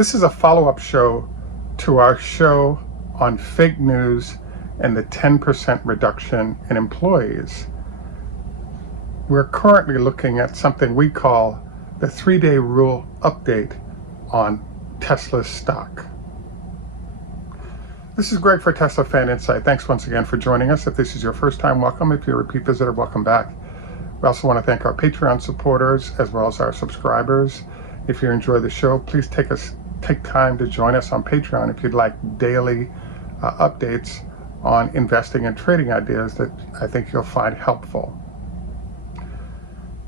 This is a follow-up show to our show on fake news and the 10% reduction in employees. We're currently looking at something we call the 3-day rule update on Tesla's stock. This is Greg for Teslafaninsight. Thanks once again for joining us. If this is your first time, welcome. If you're a repeat visitor, welcome back. We also want to thank our Patreon supporters as well as our subscribers. If you enjoy the show, please take time to join us on Patreon if you'd like daily updates on investing and trading ideas that I think you'll find helpful.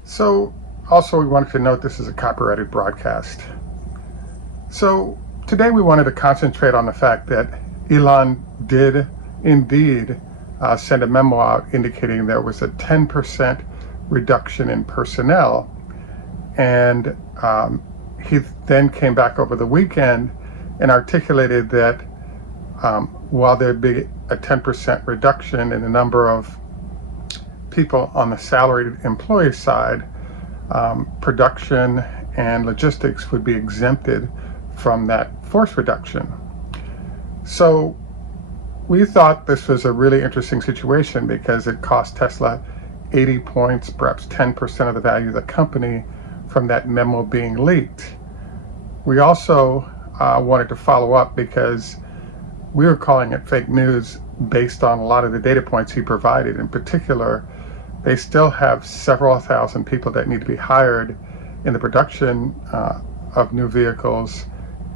So also we wanted to note this is a copyrighted broadcast. So today we wanted to concentrate on the fact that Elon did indeed send a memo out indicating there was a 10% reduction in personnel, and he then came back over the weekend and articulated that while there'd be a 10% reduction in the number of people on the salaried employee side, production and logistics would be exempted from that force reduction. So we thought this was a really interesting situation because it cost Tesla 80 points, perhaps 10% of the value of the company from that memo being leaked. We also wanted to follow up because we were calling it fake news based on a lot of the data points he provided. In particular, they still have several thousand people that need to be hired in the production of new vehicles,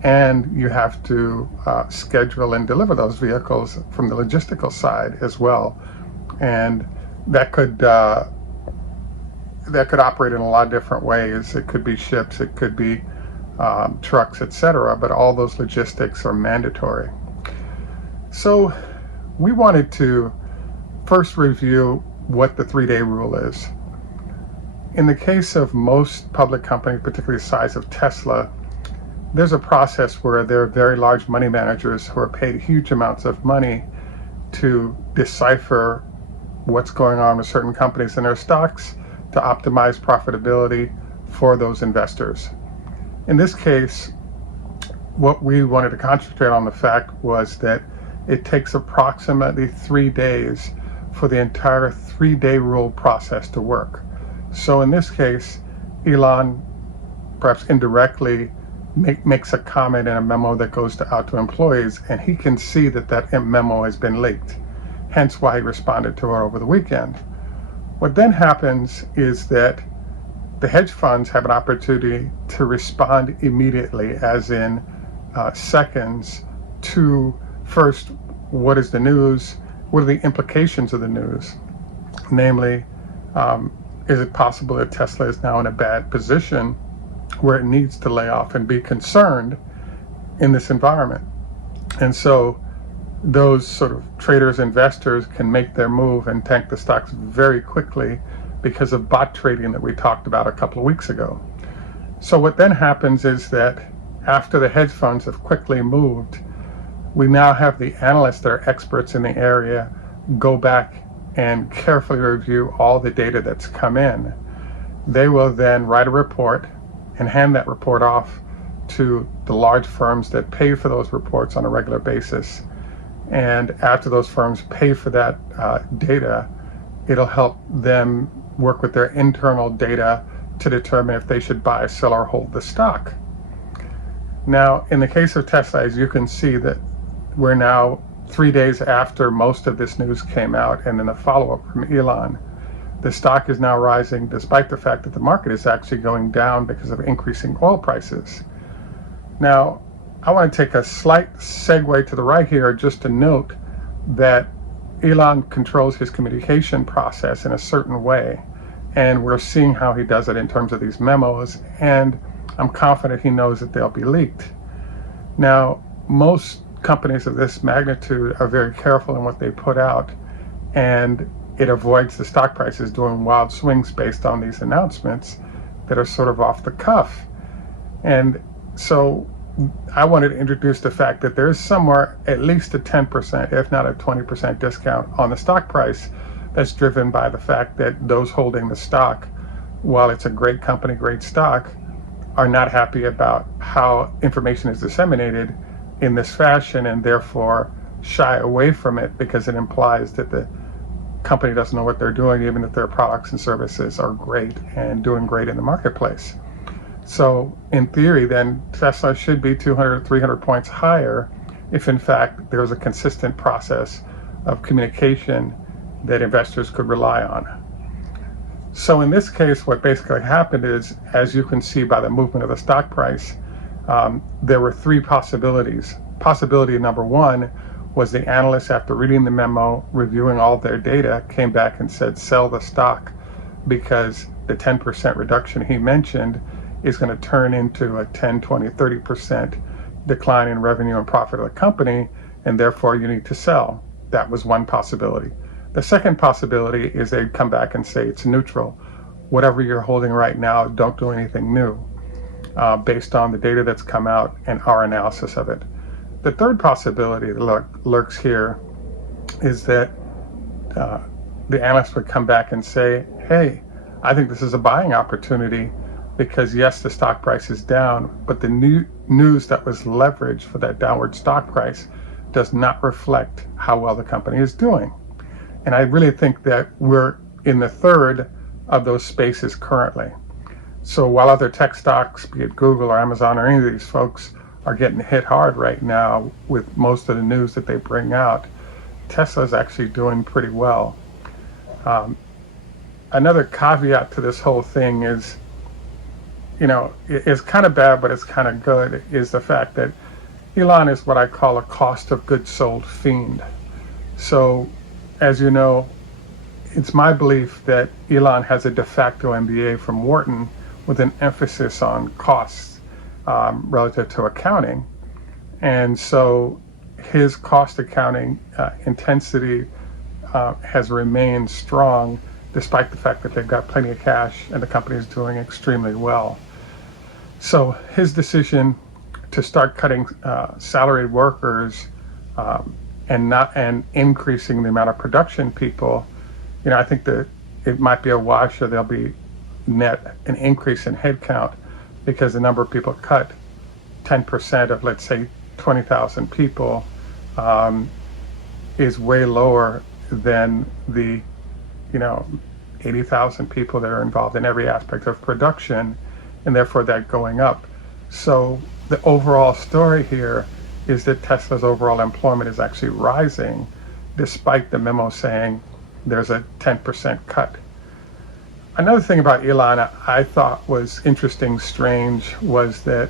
and you have to schedule and deliver those vehicles from the logistical side as well. And that could operate in a lot of different ways. It could be ships, it could be trucks, etc., but all those logistics are mandatory. So we wanted to first review what the 3-day rule is. In the case of most public companies, particularly the size of Tesla, there's a process where there are very large money managers who are paid huge amounts of money to decipher what's going on with certain companies and their stocks to optimize profitability for those investors. In this case, what we wanted to concentrate on the fact was that it takes approximately 3 days for the entire 3-day rule process to work. So in this case, Elon perhaps indirectly makes a comment in a memo that goes out to employees, and he can see that that memo has been leaked, hence why he responded to it over the weekend. What then happens is that the hedge funds have an opportunity to respond immediately, as in seconds, to first, what is the news? What are the implications of the news? Namely, is it possible that Tesla is now in a bad position where it needs to lay off and be concerned in this environment? And so those sort of traders, investors can make their move and tank the stocks very quickly because of bot trading that we talked about a couple of weeks ago. So what then happens is that after the hedge funds have quickly moved, we now have the analysts that are experts in the area go back and carefully review all the data that's come in. They will then write a report and hand that report off to the large firms that pay for those reports on a regular basis. And after those firms pay for that data, it'll help them work with their internal data to determine if they should buy, sell, or hold the stock. Now, in the case of Tesla, as you can see, that we're now 3 days after most of this news came out, and then the follow-up from Elon. The stock is now rising despite the fact that the market is actually going down because of increasing oil prices. Now, I want to take a slight segue to the right here just to note that Elon controls his communication process in a certain way, and we're seeing how he does it in terms of these memos, and I'm confident he knows that they'll be leaked. Now, most companies of this magnitude are very careful in what they put out, and it avoids the stock prices doing wild swings based on these announcements that are sort of off the cuff. And so I wanted to introduce the fact that there's somewhere at least a 10%, if not a 20% discount on the stock price that's driven by the fact that those holding the stock, while it's a great company, great stock, are not happy about how information is disseminated in this fashion and therefore shy away from it because it implies that the company doesn't know what they're doing, even if their products and services are great and doing great in the marketplace. So in theory, then Tesla should be 200, 300 points higher if in fact there's a consistent process of communication that investors could rely on. So in this case, what basically happened is, as you can see by the movement of the stock price, there were three possibilities. Possibility number one was the analysts, after reading the memo, reviewing all their data, came back and said, sell the stock because the 10% reduction he mentioned is going to turn into a 10, 20, 30% decline in revenue and profit of the company, and therefore you need to sell. That was one possibility. The second possibility is they'd come back and say it's neutral. Whatever you're holding right now, don't do anything new, based on the data that's come out and our analysis of it. The third possibility that lurks here is that the analysts would come back and say, hey, I think this is a buying opportunity because yes, the stock price is down, but the new news that was leveraged for that downward stock price does not reflect how well the company is doing. And I really think that we're in the third of those spaces currently. So while other tech stocks, be it Google or Amazon or any of these folks, are getting hit hard right now with most of the news that they bring out, Tesla's actually doing pretty well. Another caveat to this whole thing is, it's kind of bad, but it's kind of good, is the fact that Elon is what I call a cost of goods sold fiend. So, as you know, it's my belief that Elon has a de facto MBA from Wharton with an emphasis on costs relative to accounting. And so his cost accounting intensity has remained strong despite the fact that they've got plenty of cash and the company is doing extremely well. So his decision to start cutting salaried workers and increasing the amount of production people, I think that it might be a wash, or there'll be net an increase in headcount because the number of people cut, 10% of, let's say, 20,000 people, is way lower than the 80,000 people that are involved in every aspect of production, and therefore that going up. So the overall story here is that Tesla's overall employment is actually rising, despite the memo saying there's a 10% cut. Another thing about Elon I thought was interesting, strange, was that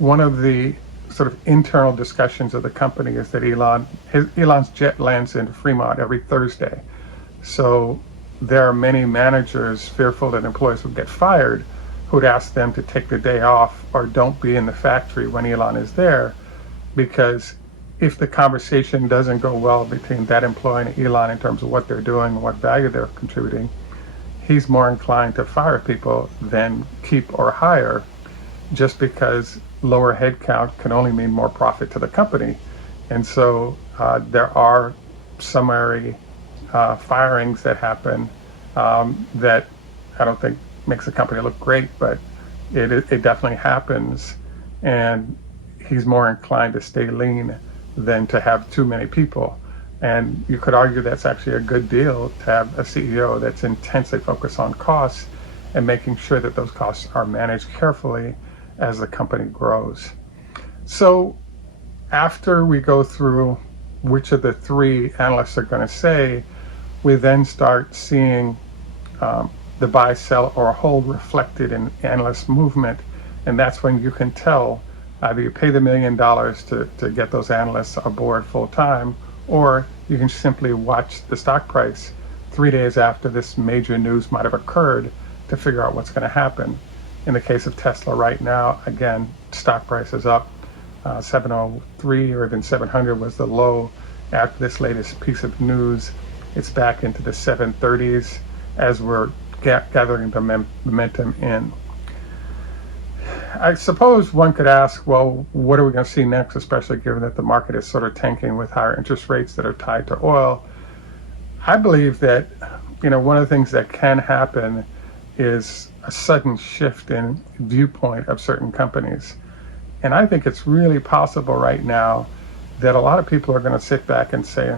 one of the sort of internal discussions of the company is that Elon's jet lands in Fremont every Thursday. So there are many managers fearful that employees would get fired who'd ask them to take the day off or don't be in the factory when Elon is there, because if the conversation doesn't go well between that employee and Elon in terms of what they're doing and what value they're contributing, he's more inclined to fire people than keep or hire, just because lower headcount can only mean more profit to the company. And so there are summary firings that happen that I don't think makes the company look great, but it definitely happens, and he's more inclined to stay lean than to have too many people. And you could argue that's actually a good deal to have a CEO that's intensely focused on costs and making sure that those costs are managed carefully as the company grows. So after we go through which of the three analysts are going to say, we then start seeing the buy, sell, or hold reflected in analyst movement. And that's when you can tell either you pay the $1 million to get those analysts aboard full time, or you can simply watch the stock price 3 days after this major news might have occurred to figure out what's going to happen. In the case of Tesla right now, again, stock price is up. 703 or even 700 was the low after this latest piece of news. It's back into the 730s as we're gathering the momentum in. I suppose one could ask, well, what are we going to see next, especially given that the market is sort of tanking with higher interest rates that are tied to oil? I believe that, one of the things that can happen is a sudden shift in viewpoint of certain companies. And I think it's really possible right now that a lot of people are going to sit back and say,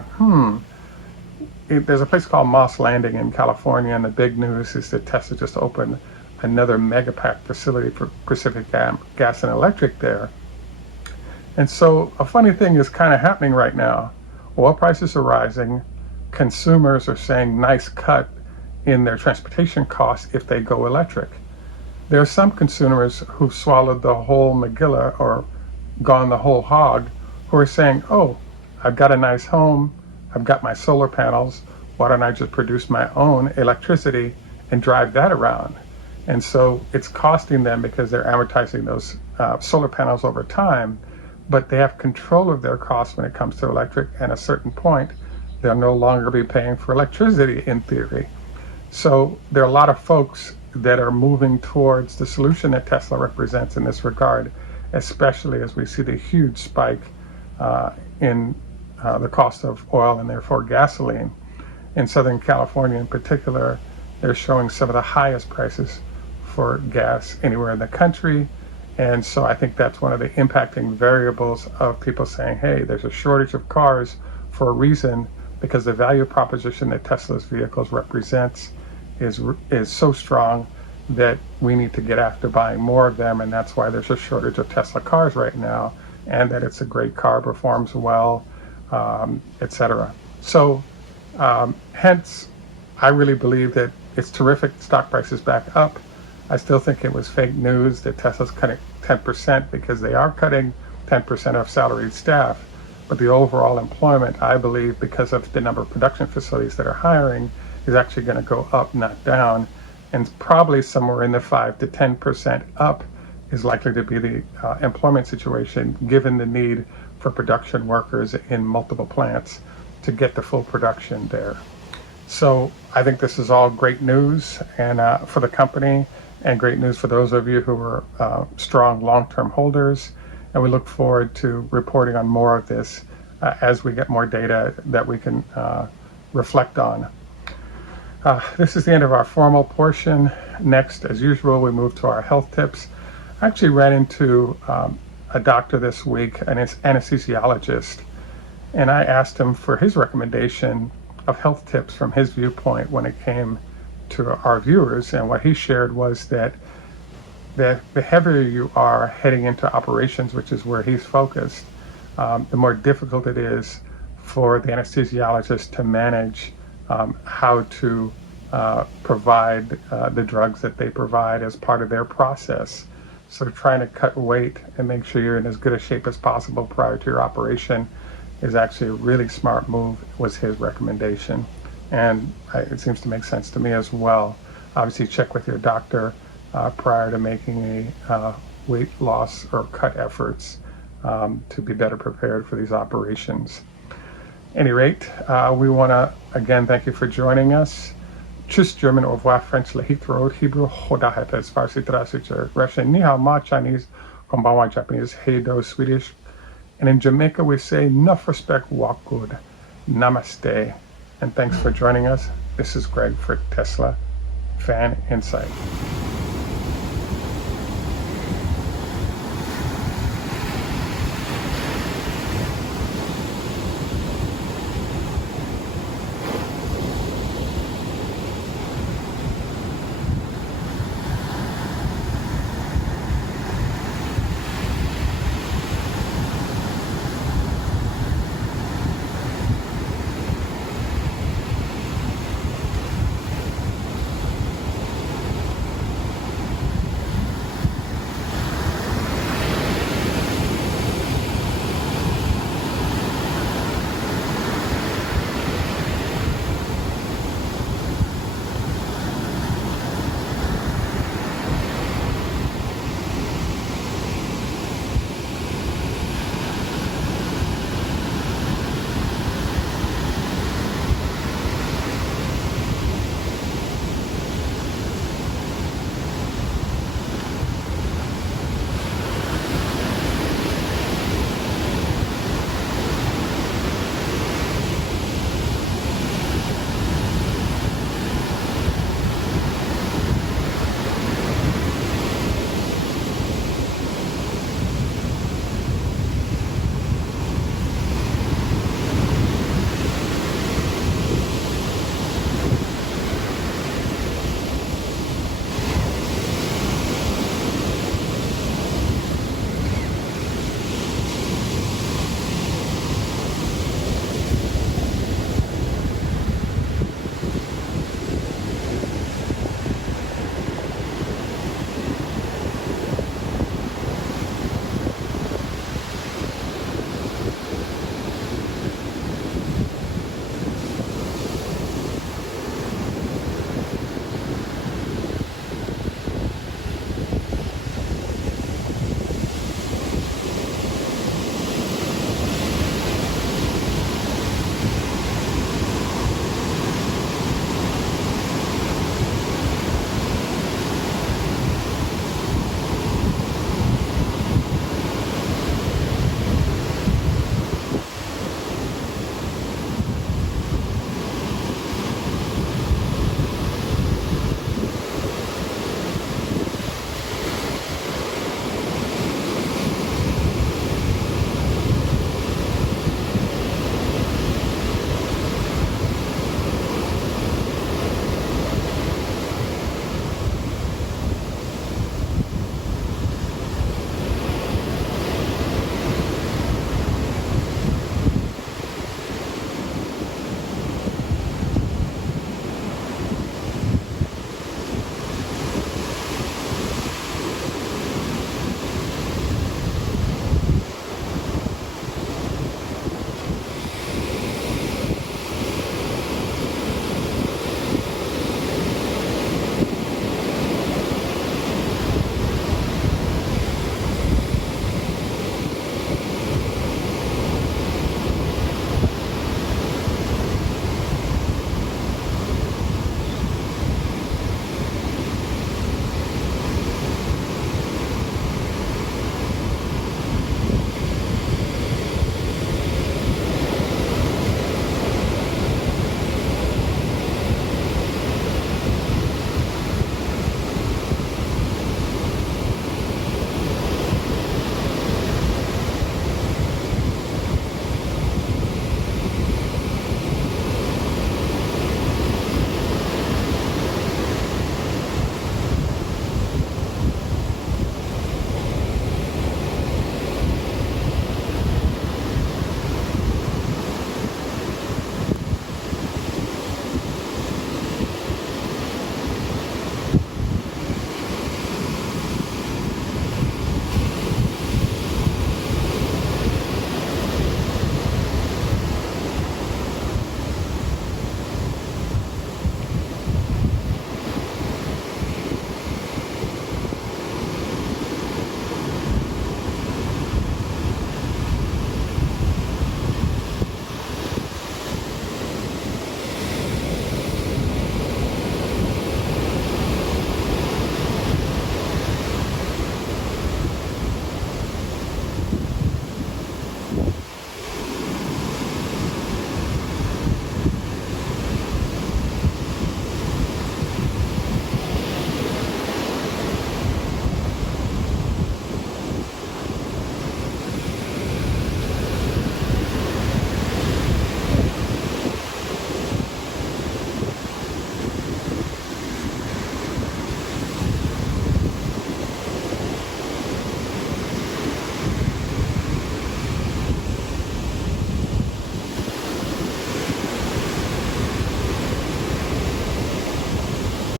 there's a place called Moss Landing in California, and the big news is that Tesla just opened another megapack facility for Pacific Gas and Electric there. And so a funny thing is kind of happening right now. Oil prices are rising. Consumers are saying nice cut in their transportation costs if they go electric. There are some consumers who've swallowed the whole Megillah or gone the whole hog who are saying, oh, I've got a nice home, I've got my solar panels, why don't I just produce my own electricity and drive that around? And so it's costing them because they're amortizing those solar panels over time, but they have control of their costs when it comes to electric, and at a certain point, they'll no longer be paying for electricity in theory. So there are a lot of folks that are moving towards the solution that Tesla represents in this regard, especially as we see the huge spike in the cost of oil and therefore gasoline. In Southern California in particular, they're showing some of the highest prices for gas anywhere in the country. And so I think that's one of the impacting variables of people saying, hey, there's a shortage of cars for a reason, because the value proposition that Tesla's vehicles represents is so strong that we need to get after buying more of them, and that's why there's a shortage of Tesla cars right now, and that it's a great car, performs well, etc. So hence, I really believe that it's terrific. Stock price is back up. I still think it was fake news that Tesla's cutting 10% because they are cutting 10% of salaried staff, but the overall employment, I believe, because of the number of production facilities that are hiring, is actually going to go up, not down, and probably somewhere in the 5 to 10% up is likely to be the employment situation, given the need for production workers in multiple plants to get the full production there. So I think this is all great news and for the company, and great news for those of you who are strong long-term holders. And we look forward to reporting on more of this as we get more data that we can reflect on. This is the end of our formal portion. Next, as usual, we move to our health tips. I actually ran into a doctor this week, an anesthesiologist, and I asked him for his recommendation of health tips from his viewpoint when it came to our viewers. And what he shared was that the heavier you are heading into operations, which is where he's focused, the more difficult it is for the anesthesiologist to manage how to provide the drugs that they provide as part of their process. So trying to cut weight and make sure you're in as good a shape as possible prior to your operation is actually a really smart move, was his recommendation. And it seems to make sense to me as well. Obviously check with your doctor prior to making a weight loss or cut efforts to be better prepared for these operations. At any rate, we want to again thank you for joining us. Tschüss, German, au revoir, French, Lahith, Hebrew, Hoda, Hepes, Farsi, Trasic, Russian, Ni hao ma, Chinese, Konbanwa, Japanese, Heido, Swedish. And in Jamaica, we say, enough respect, walk good. Namaste. And thanks for joining us. This is Greg for Tesla Fan Insight.